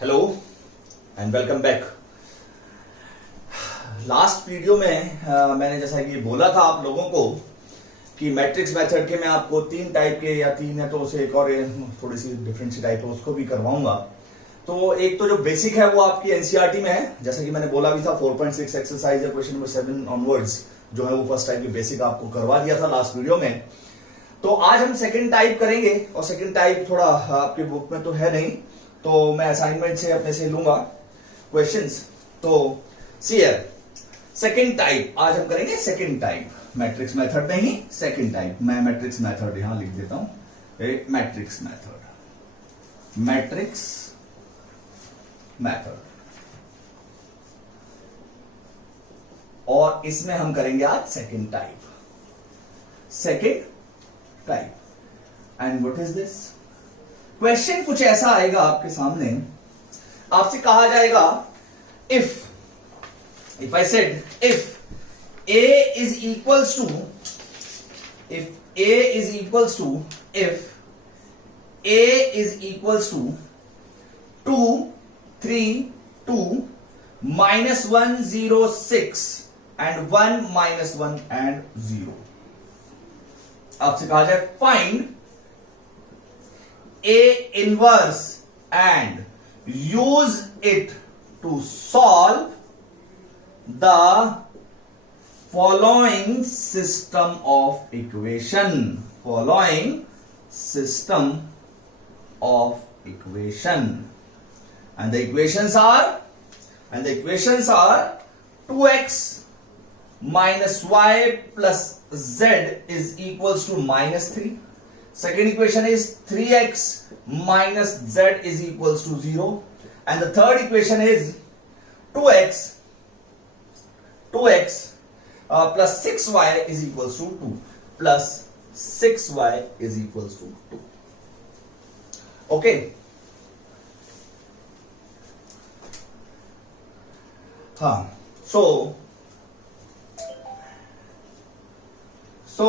Hello and welcome back. Last video में मैंने जैसा कि बोला था आप लोगों को कि मैट्रिक्स मेथड के मैं आपको तीन टाइप के या तीन है तो उसे एक और थोड़ी सी डिफरेंट सी टाइप है उसको भी करवाऊंगा। तो एक तो जो बेसिक है वो आपकी एनसीईआरटी में है, जैसा कि मैंने बोला भी था 4.6 एक्सरसाइज है क्वेश्चन नंबर 7 ऑनवर्ड्स जो है वो फर्स्ट टाइप की बेसिक आपको करवा दिया था लास्ट वीडियो में। तो आज हम सेकंड टाइप करेंगे और सेकंड टाइप थोड़ा आपके बुक में तो है नहीं, तो मैं असाइनमेंट से अपने से लूंगा क्वेश्चंस। तो सीयर सेकंड टाइप आज हम करेंगे सेकंड टाइप मैट्रिक्स मेथड में ही सेकंड टाइप। मैं मैट्रिक्स मेथड यहां लिख देता हूं, मैट्रिक्स मेथड, मैट्रिक्स मेथड। और इसमें हम करेंगे आज second type, second type. And what is this? Question कुछ ऐसा आएगा आपके सामने, आपसे कहा जाएगा if I said if a is equals to if a is equals to 2 3 2 minus 1 0 6 and 1 minus 1 and 0, आपसे कहा जाए find A inverse and use it to solve the following system of equation. Following system of equation. And the equations are 2x minus y plus z is equals to minus 3. Second equation is 3x minus z is equals to 0. And the third equation is 2x plus 6y is equals to 2. Plus 6y is equals to 2. Okay. So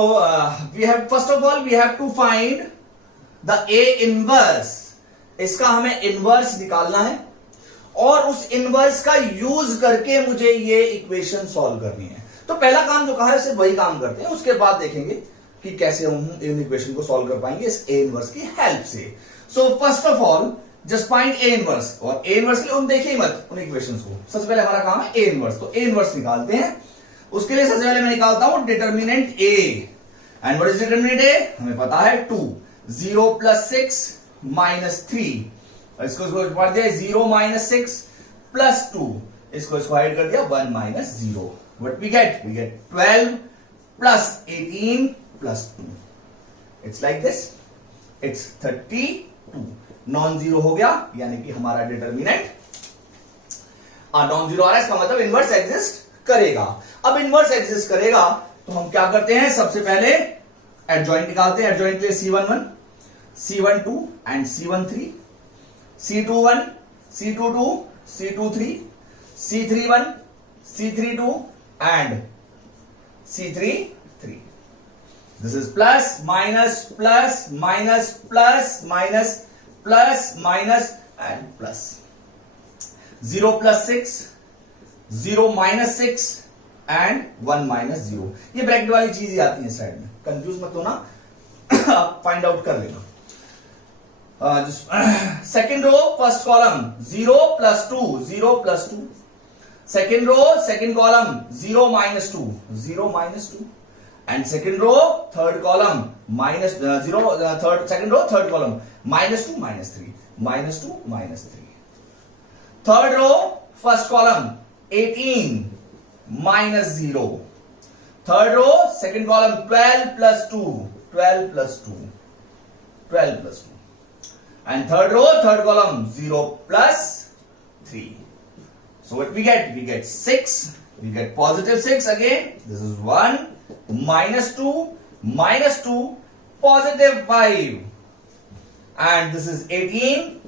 we have, first of all we have to find the A inverse. इसका हमें inverse निकालना है और उस inverse का use करके मुझे ये इक्वेशन सॉल्व करनी है। तो पहला काम जो कहा है सिर्फ वही काम करते हैं, उसके बाद देखेंगे कि कैसे हम इन इक्वेशन को सॉल्व कर पाएंगे इस ए इनवर्स की हेल्प से। So first of all just find A inverse. और ए इनवर्स के लिए उन देखिए मत उन इक्वेशंस को, सबसे पहले हमारा काम है ए इनवर्स। तो ए इनवर्स निकालते हैं। उसके लिए सबसे पहले मैं निकालता हूं determinant A. And what is determinant A? हमें पता है 2 0 plus 6 minus 3, इसको पढ़ दिया 0 minus 6 plus 2, इसको ऐड कर दिया 1 minus 0. What we get? We get 12 plus 18 plus 2. It's like this. It's 32. Non zero हो गया, यानी कि हमारा डिटर्मिनेंट नॉन जीरो आ रहा है, इसका मतलब इनवर्स एग्जिस्ट करेगा। अब इनवर्स एग्जिस्ट करेगा तो हम क्या करते हैं, सबसे पहले एडजॉइंट निकालते हैं। एडजॉइंट के लिए C11 C12 and C13, C21 C22 C23 C31 C32 and C33. This is plus minus plus minus plus minus plus minus and plus 0 plus 6 0 minus 6 and 1 minus 0. ये ब्रैकेट वाली चीज ही आती है साइड में, कंफ्यूज मत होना, आप फाइंड आउट कर लेना। Second row first column 0 plus 2 0 plus 2, second row second column 0 minus 2 0 minus 2, and second row third column minus 0 third second row third column minus 2 minus 3 minus 2 minus 3. Third row first column 18 minus 0. Third row second column 12 plus 2 12 plus 2 12 plus 2, and third row third column 0 plus 3. So what we get? We get 6. We get positive 6 again. This is 1 minus 2 minus 2 positive 5, and this is 18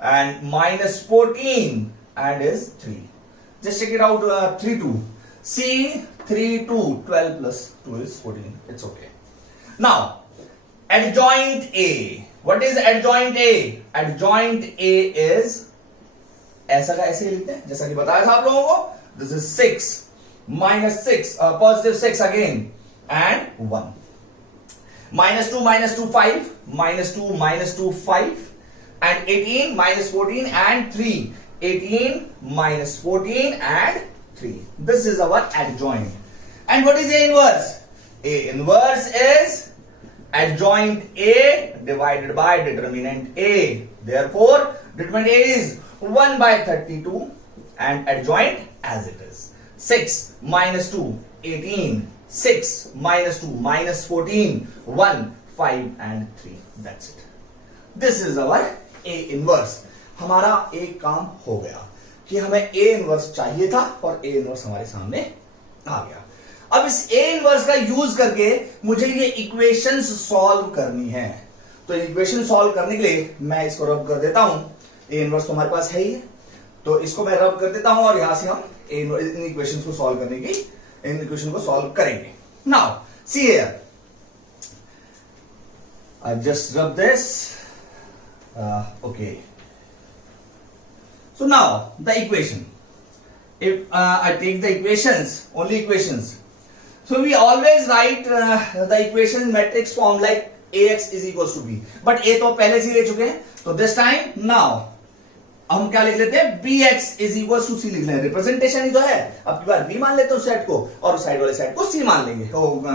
and minus 14 and is 3. Just check it out. 3 2 C 3 2 12 plus 2 is 14. It's okay. Now adjoint A. What is adjoint A? Adjoint A is ऐसा का ऐसे ही लिखते हैं जैसा कि बताया था आप लोगों को. This is 6 minus 6 positive 6 again and 1. minus 2 5, minus 2 5, and 18 minus 14 and 3. 18 minus 14 and 3. This is our adjoint. And what is A inverse? A inverse is adjoint A divided by determinant A. Therefore, determinant A is 1 by 32 and adjoint as it is. 6 minus 2, 18. 6 minus 2 minus 14, 1, 5 and 3. That's it. This is our A inverse. हमारा एक काम हो गया कि हमें A inverse चाहिए था और A inverse हमारे सामने आ गया. अब इस A inverse का यूज करके मुझे ये इक्वेशंस सॉल्व करनी है. तो इक्वेशन सॉल्व करने के लिए मैं इसको रब कर देता हूं. A inverse तो हमारे पास है ही है, तो इसको मैं रब कर देता हूं और यहां से हम इन इक्वेशंस को सॉल्व करने की इन इक्वेशन को सॉल्व करेंगे. Now see here, I just rub this. Okay. So now the equation. If I take the equations, only equations. So we always write the equation matrix form like ax is equals to b. But a तो पहले से ले चुके हैं, तो this time now हम क्या लिख लेते हैं, bx is equals to c लिख लें. रिप्रेजेंटेशन ही तो है, अब की बार b मान लेते हैं उस सेट को और उस साइड वाले सेट को c मान लेंगे,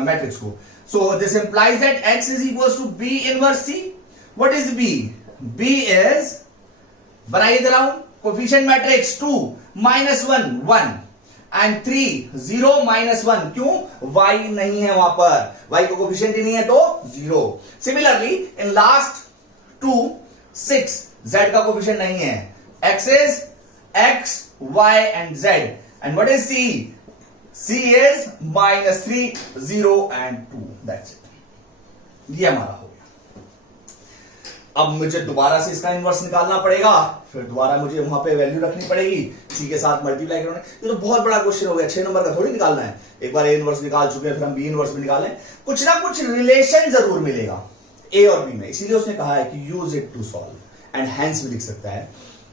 मैट्रिक्स को. So this implies that x is equals to b inverse c. What is b? b is, बनाइए जरा, coefficient matrix 2 minus 1 1 and 3 0 minus 1. क्यों? y नहीं है वहां पर, y को कोफिशिएंट ही नहीं है तो 0. सिमिलरली इन लास्ट 2 6 z का कोफिशिएंट नहीं है. x is x, y and z. And what is c? c is minus 3 0 and 2. That's it. ये हमारा हो गया. अब मुझे दोबारा से इसका इनवर्स निकालना पड़ेगा, फिर दोबारा मुझे वहां पे वैल्यू रखनी पड़ेगी, c के साथ मल्टीप्लाई करना. ये तो बहुत बड़ा क्वेश्चन हो गया, 6 नंबर का थोड़ी निकालना है. एक बार a इनवर्स निकाल चुके हैं, फिर हम b इनवर्स भी निकालें, कुछ ना कुछ रिलेशन जरूर मिलेगा a और b में. इसीलिए उसने कहा है कि use it to solve, and hence भी लिख सकता है.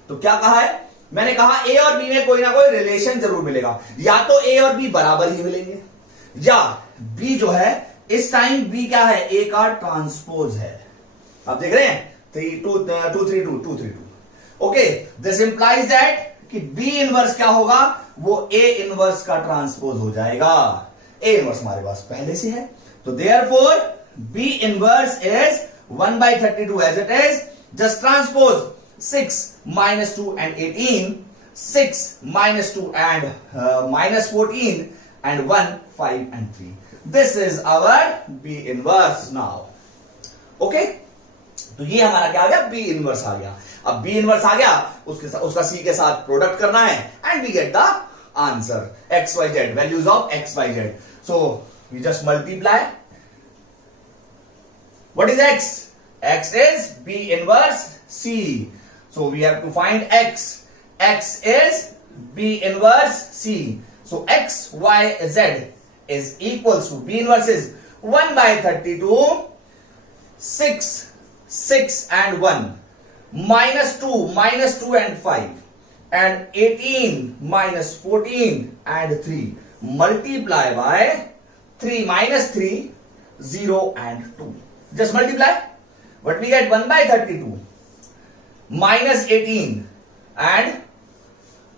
तो क्या कहा है, मैंने कहा a और b में कोई ना कोई रिलेशन जरूर मिलेगा. या तो a और b बराबर ही मिलेंगे, या b जो है इस टाइम b क्या है, a का ट्रांसपोज है. आप देख रहे हैं 232. ओके, दिस इंप्लाइज दैट कि b इनवर्स क्या होगा, वो a इनवर्स का ट्रांसपोज हो जाएगा. a इनवर्स हमारे पास पहले से है, तो therefore b inverse is 1 by 32 as it is. Just transpose 6 minus 2 and 18, 6 minus 2 and minus 14 and 1 5 and 3. This is our b inverse now. Okay, तो ये हमारा क्या आ गया, b इनवर्स आ गया. अब b इनवर्स आ गया, उसका c के साथ प्रोडक्ट करना है, and we get the answer x y z, values of x y z. So we just multiply. What is x? x is b inverse c. So we have to find x. X is b inverse c. So x y z is equals to, b inverse is 1 by 32, 6 and 1, minus 2 and 5, and 18 minus 14 and 3, multiply by 3 minus 3, 0 and 2. Just multiply. But we get 1 by 32 minus 18 and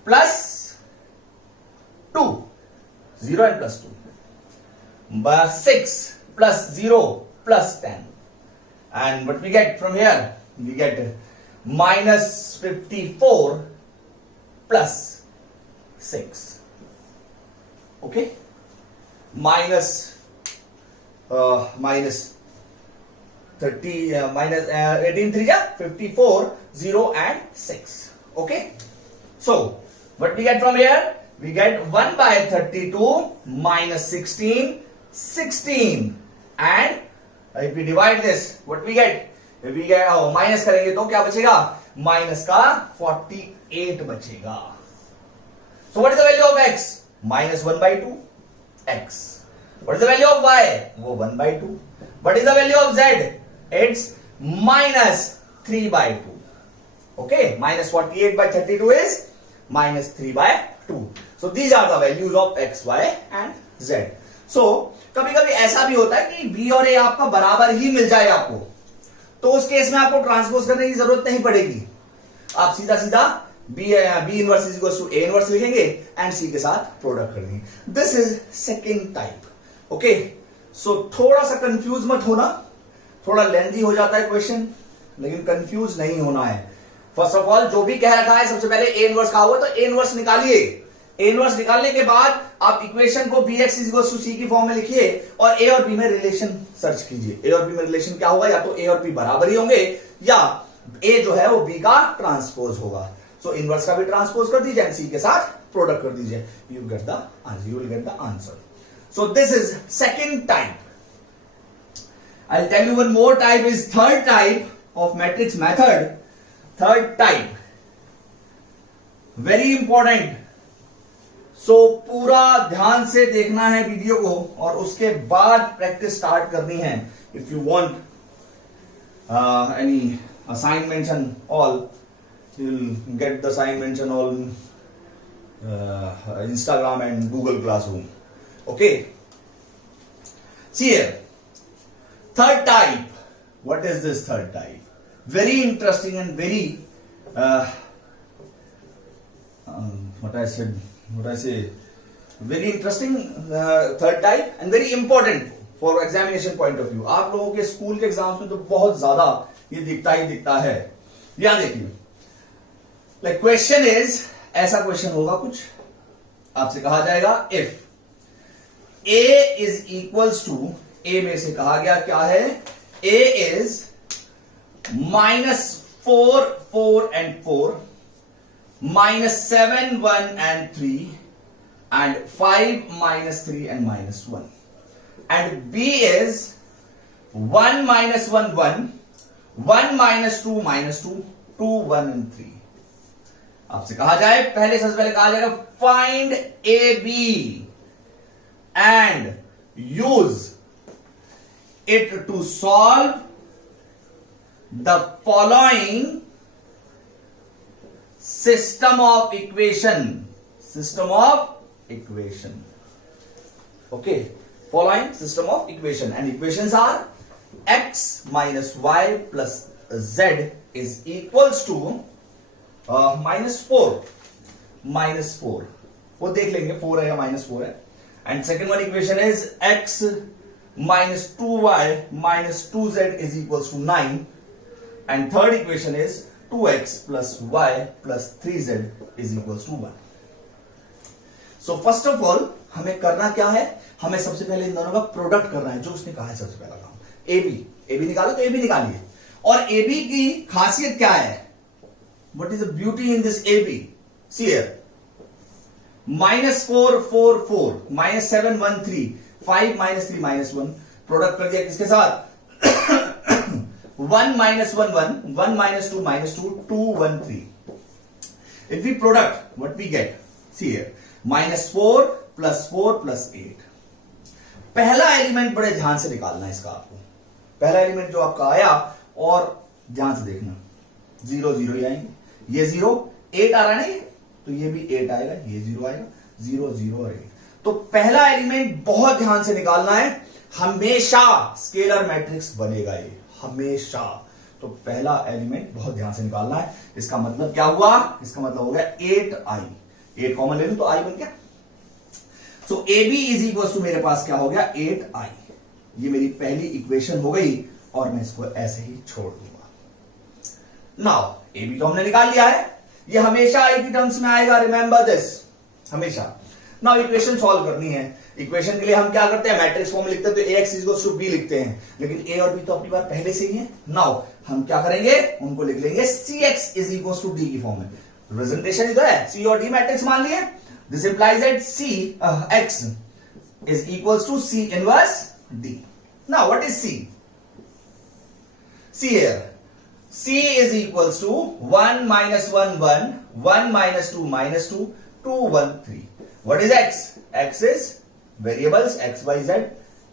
plus 2, 0 and plus 2, 6 plus 0 plus 10, and what we get from here, we get minus 54 plus 6. Okay, minus 30 minus 18 3 54, 0 and 6. Okay, so what we get from here, we get 1 by 32 minus 16, and if we divide this, what we get, if we get minus करेंगे तो क्या बचेगा, minus का 48 बचेगा. So what is the value of x? minus 1 by 2 x. What is the value of y? वो 1 by 2. What is the value of z? It's minus 3 by 2. Okay, minus 48 by 32 is -3/2. So these are the values of x, y and z. So कभी कभी ऐसा भी होता है कि b और a आपका बराबर ही मिल जाए आपको, तो उस केस में आपको ट्रांसपोज करने की जरूरत नहीं पड़ेगी. आप सीधा सीधा b inverse is equal to a inverse लिखेंगे एंड c के साथ प्रोडक्ट कर देंगे. This is second type. Okay, so थोड़ा सा कंफ्यूज मत होना, थोड़ा लेंथी हो जाता है क्वेश्चन, लेकिन कंफ्यूज नहीं होना है. फर्स्ट ऑफ ऑल जो भी कह रखा है, सबसे पहले ए इनवर्स कहा हुआ तो ए इनवर्स निकालिए. ए इनवर्स निकालने के बाद आप इक्वेशन को bx is equal to c की फॉर्म में लिखिए और a और b में रिलेशन सर्च कीजिए. a और b में रिलेशन क्या होगा, या तो a और b बराबर ही होंगे या a जो है वो b का ट्रांसपोज होगा. सो इनवर्स का भी ट्रांसपोज कर दीजिए एंड c के साथ प्रोडक्ट कर दीजिए. You will get the answer. So this is second type. I'll tell you one more type is third type of matrix method. Third type, very important. So पूरा ध्यान से देखना है वीडियो को और उसके बाद प्रैक्टिस स्टार्ट करनी है. If you want any assignments and all, you'll get the assignments and all Instagram and Google Classroom. Okay. See here. Third type. What is this third type? Very interesting and very what I say very interesting third type and very important for examination point of view. आप लोगों के school के exams में तो बहुत ज्यादा ये दिखता ही दिखता है. यहां देखिए, लाइक क्वेश्चन इज, ऐसा क्वेश्चन होगा कुछ, आपसे कहा जाएगा if a is equals to, a में से कहा गया क्या है, a is -4, 4 and 4, -7, 1 and 3, and 5, -3 and -1. And b is 1, -1, 1, 1, -2, -2, 2, 1 and 3. आपसे कहा जाए, सबसे पहले कहा जाएगा find AB and use it to solve the following system of equation. Okay, following system of equation, and equations are x minus y plus z is equals to -4. वो देख लेंगे 4 है या -4 है. And second one equation is x minus 2y minus 2z is equals to 9. And third equation is 2x plus y plus 3z is equals to 1. So first of all हमें करना क्या है, हमें सबसे पहले इन दोनों का प्रोडक्ट करना है, जो उसने कहा है सबसे पहला काम. AB निकालो तो AB निकालिए. और AB की खासियत क्या है, what is the beauty in this AB? See here, -4, 4, 4, -7, 1, 3, 5, -3, -1, product कर दिया किसके साथ, 1, -1, 1, 1, -2, -2, 2, 1, 3. If we product, what we get? See here, -4 plus 4 plus 8. पहला एलिमेंट बड़े ध्यान से निकालना है इसका आपको. पहला एलिमेंट जो आपका आया, और ध्यान से देखना, 0 0 ही आएंगे. ये 0, 8 आ रहा है ना, तो ये भी 8 आएगा, ये 0 आएगा, 0 0 और 8. तो पहला एलिमेंट बहुत ध्यान से निकालना है. हमेशा स्केलर मैट्रिक्स बनेगा ये, हमेशा. तो पहला एलिमेंट बहुत ध्यान से निकालना है. इसका मतलब क्या हुआ, इसका मतलब हो गया 8i. 8 कॉमन ले लूं तो i बन गया. सो AB इज इक्वल टू मेरे पास क्या हो गया, 8i. ये मेरी पहली इक्वेशन हो गई और मैं इसको ऐसे ही छोड़ दूंगा. नाउ AB तो हमने निकाल लिया है, ये हमेशा i की टर्म्स में आएगा, रिमेंबर दिस, हमेशा. नाउ इक्वेशन सॉल्व करनी है. इक्वेशन के लिए हम क्या करते हैं, मैट्रिक्स फॉर्म में लिखते हैं तो ax इक्वल्स टू b लिखते हैं, लेकिन a और b तो अपनी बार पहले से ही है. नाउ हम क्या करेंगे, उनको लिख लेंगे cx is equals to d की फॉर्म में. रिप्रेजेंटेशन ही तो है, c और d मैट्रिक्स मान लिए. This implies that x is equals to c inverse d. Now what is c? see here, c is equals to 1 minus 1 1, 1 minus 2 minus 2, 2 1 3. What is x? X is variables x y z.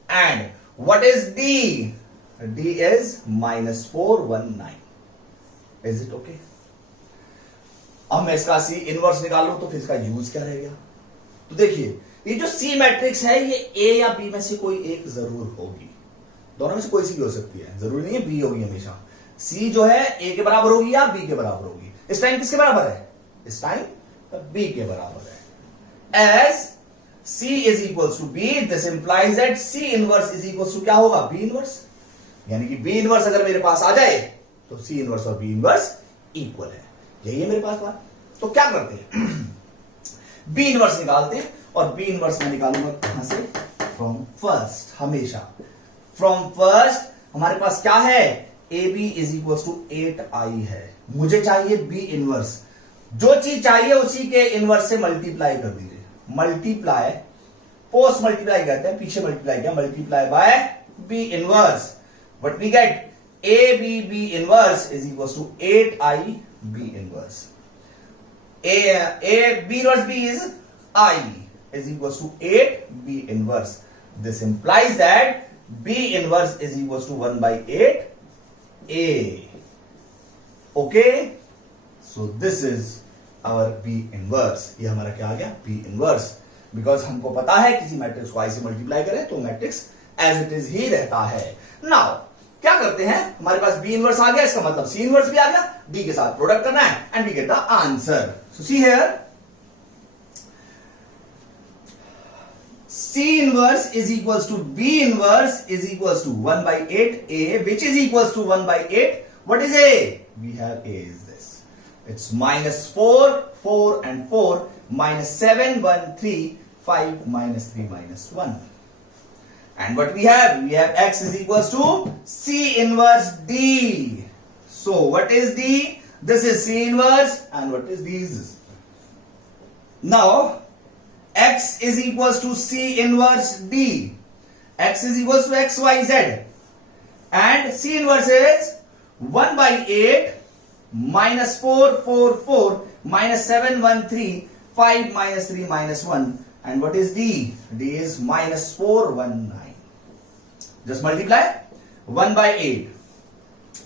And what is d? D is -4 1 9. Is it okay? अब मैं इसका सी inverse निकालूं तो फिर इसका use क्या रह गया? तो देखिए ये जो सी मैट्रिक्स है ये ए या बी में से कोई एक जरूर होगी, दोनों में से कोई सी भी हो सकती है, जरूरी नहीं है बी होगी हमेशा। सी जो है ए के बराबर होगी या बी के बराबर होगी। इस टाइम किसके बराबर है? इस टाइम बी के बराबर है। As C is equals to B, this implies that C inverse is equals to क्या होगा? B inverse. यानी कि बी इनवर्स अगर मेरे पास आ जाए तो सी इनवर्स और बी इनवर्स इक्वल है। यही है मेरे पास बात। तो क्या करते हैं? बी इनवर्स निकालते हैं, और बी इनवर्स मैं निकालूंगा कहां से? From first. हमेशा फ्रॉम फर्स्ट हमारे पास क्या है? A B is equal to 8i है। मुझे चाहिए बी इनवर्स। जो चीज चाहिए उसी के इनवर्स से मल्टीप्लाई कर दीजिए। मल्टीप्लाई, पोस्ट मल्टीप्लाई कहते हैं, पीछे मल्टीप्लाई क्या? Multiply by B inverse. What we get? AB inverse is equals to 8i B inverse. B inverse B is I is equals to 8 B inverse. This implies that B inverse is equals to 1 by 8 A. Okay? So this is our B inverse. ये हमारा क्या आ गया? B inverse. Because हमको पता है किसी matrix को I से मल्टीप्लाई करें तो मैट्रिक्स एज इट इज ही रहता है। नाउ क्या करते हैं? हमारे पास बी इनवर्स आ गया, इसका मतलब सी इनवर्स भी आ गया। डी के साथ प्रोडक्ट करना है and we get the answer. So see here, C inverse is equals to B inverse is equals to 1 by 8 a, which is equals to 1 by 8. What is a? We have a is this. It's -4, 4 and 4, -7, 1, 3, 5, -3, -1. And what we have? We have x is equals to C inverse D. So what is D? This is C inverse, and what is D is this. Now x is equals to C inverse D. X is equals to x, y, z. And C inverse is 1 by 8 -4, 4, 4, -7, 1, 3, 5, -3, -1. And what is D? D is -4, 1, 9. Just multiply 1 by 8,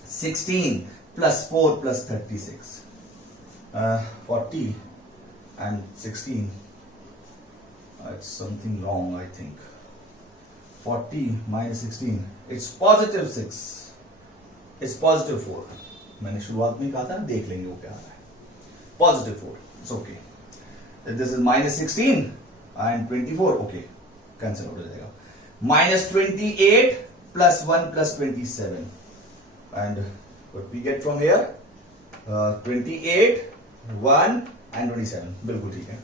16 plus 4 plus 36, 40 and 16. It's something wrong, I think. 40 minus 16, it's positive 6. It's positive 4. मैंने शुरुआत में कहा था, देख लेंगे वो क्या आ रहा है। Positive 4, it's okay. This is -16 and 24, okay, cancel हो जाएगा। -28 plus 1 plus 27, and what we get from here? 28, 1 and 27, बिल्कुल ठीक है।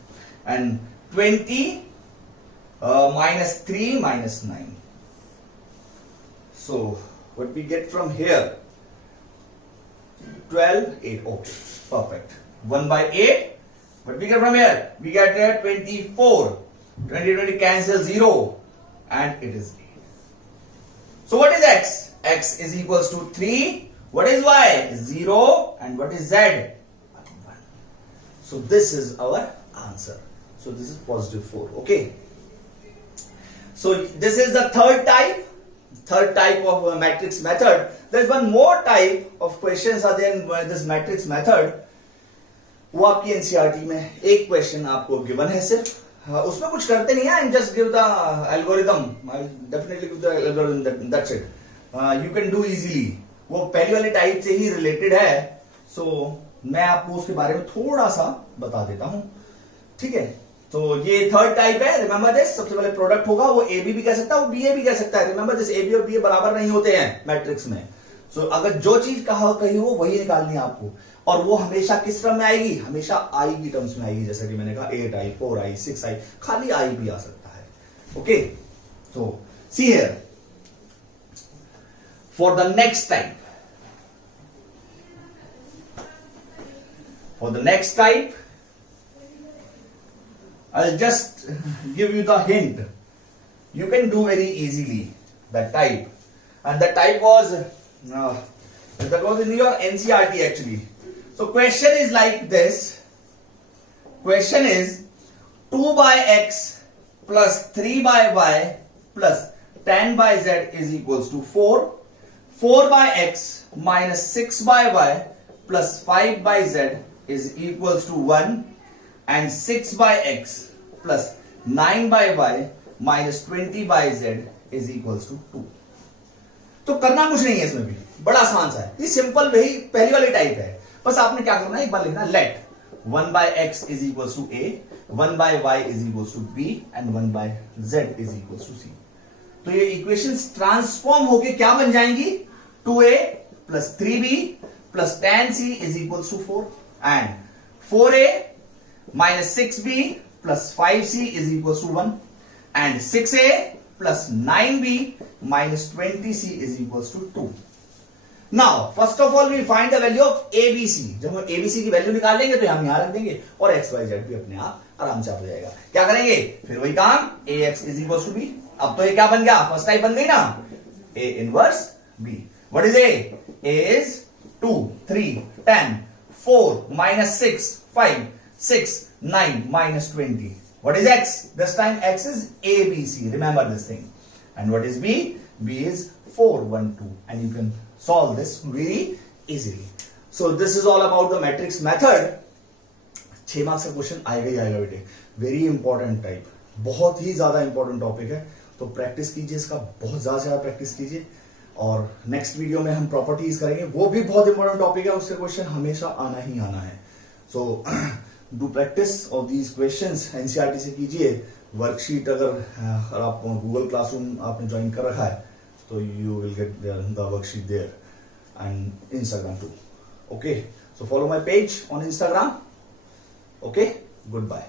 And 20 -3 -9. So what we get from here? 12, 8. Okay, perfect. 1 by 8. What we get from here? We get 24. 20 cancel 0. And it is 8. So what is x? X is equals to 3. What is y? 0. And what is z? 1. So this is our answer. So this is positive 4. Okay. So this is the third type of matrix method. There is one more type of questions are there in this matrix method. वो आपकी NCERT में एक question आपको given है सिर्फ, उसमें कुछ करते नहीं है, just give the algorithm, definitely give the algorithm, that's it, you can do easily. वो पहली वाली टाइप से ही रिलेटेड है, सो मैं आपको उसके बारे में थोड़ा सा बता देता हूं, ठीक है। तो ये थर्ड टाइप है, रिमेंबर दिस। सबसे पहले प्रोडक्ट होगा, वो ए बी भी कह सकता है, वो बी ए भी कह सकता है। रिमेंबर दिस, ए बी और बी ए बराबर नहीं होते हैं मैट्रिक्स में। सो अगर जो चीज कहा कही हो वही निकालनी है आपको, और वो हमेशा किस टर्म में आएगी? हमेशा आई की टर्म्स में आएगी। जैसा कि मैंने कहा 8i, 4i, 6i, खाली आई भी आ सकता है। ओके, तो see here for the next type, I'll just give you the hint. You can do very easily that type, and that type was that was in your NCERT actually. So question is like this. Question is 2 by x plus 3 by y plus 10 by z is equals to 4. 4 by x minus 6 by y plus 5 by z is equals to 1 and 6 by x plus 9 by y minus 20 by z is equals to 2. तो करना कुछ नहीं है इसमें भी, बड़ा आसान सा है, ये सिंपल वही पहली वाली टाइप है. बस आपने क्या करना है, एक बार लिखना late 1 by x is equals to a, 1 by y is equals to b and 1 by z is equals to c. तो ये इक्वेशंस ट्रांसफॉर्म होके क्या बन जाएंगी, 2a plus 3b plus tan c is equals to 4 and 4a minus 6b plus 5c is equals to 1 and 6a plus 9b minus 20c is equals to 2. Now first of all we find the value of abc. जब हम abc की value निकालेंगे तो हम यहां रख देंगे और x y z भी अपने आप आराम से आ जाएगा. क्या करेंगे फिर वही काम, ax is equals to b. अब तो ये क्या बन गया, फर्स्ट टाइप बन गई ना, a inverse b. What is a? A is 2, 3, 10, 4 minus 6, 5, 6, 9 minus 20. What is x? This time x is ABC. Remember this thing. And what is b? B is 4, 1, 2. And you can solve this very easily. So this is all about the matrix method. 6 marks का question आएगा ही आएगा बेटे, very important type, बहुत ही ज्यादा important topic है. तो practice कीजिए इसका, बहुत ज्यादा प्रैक्टिस कीजिए. और नेक्स्ट वीडियो में हम प्रॉपर्टीज करेंगे, वो भी बहुत इंपॉर्टेंट टॉपिक है, उससे क्वेश्चन हमेशा आना ही आना है. So do practice of these questions, NCERT से कीजिए. वर्कशीट अगर आप गूगल क्लासरूम आपने ज्वाइन कर रखा है तो you will get the worksheet there and Instagram too. Okay, so follow my page on Instagram. Okay, good bye.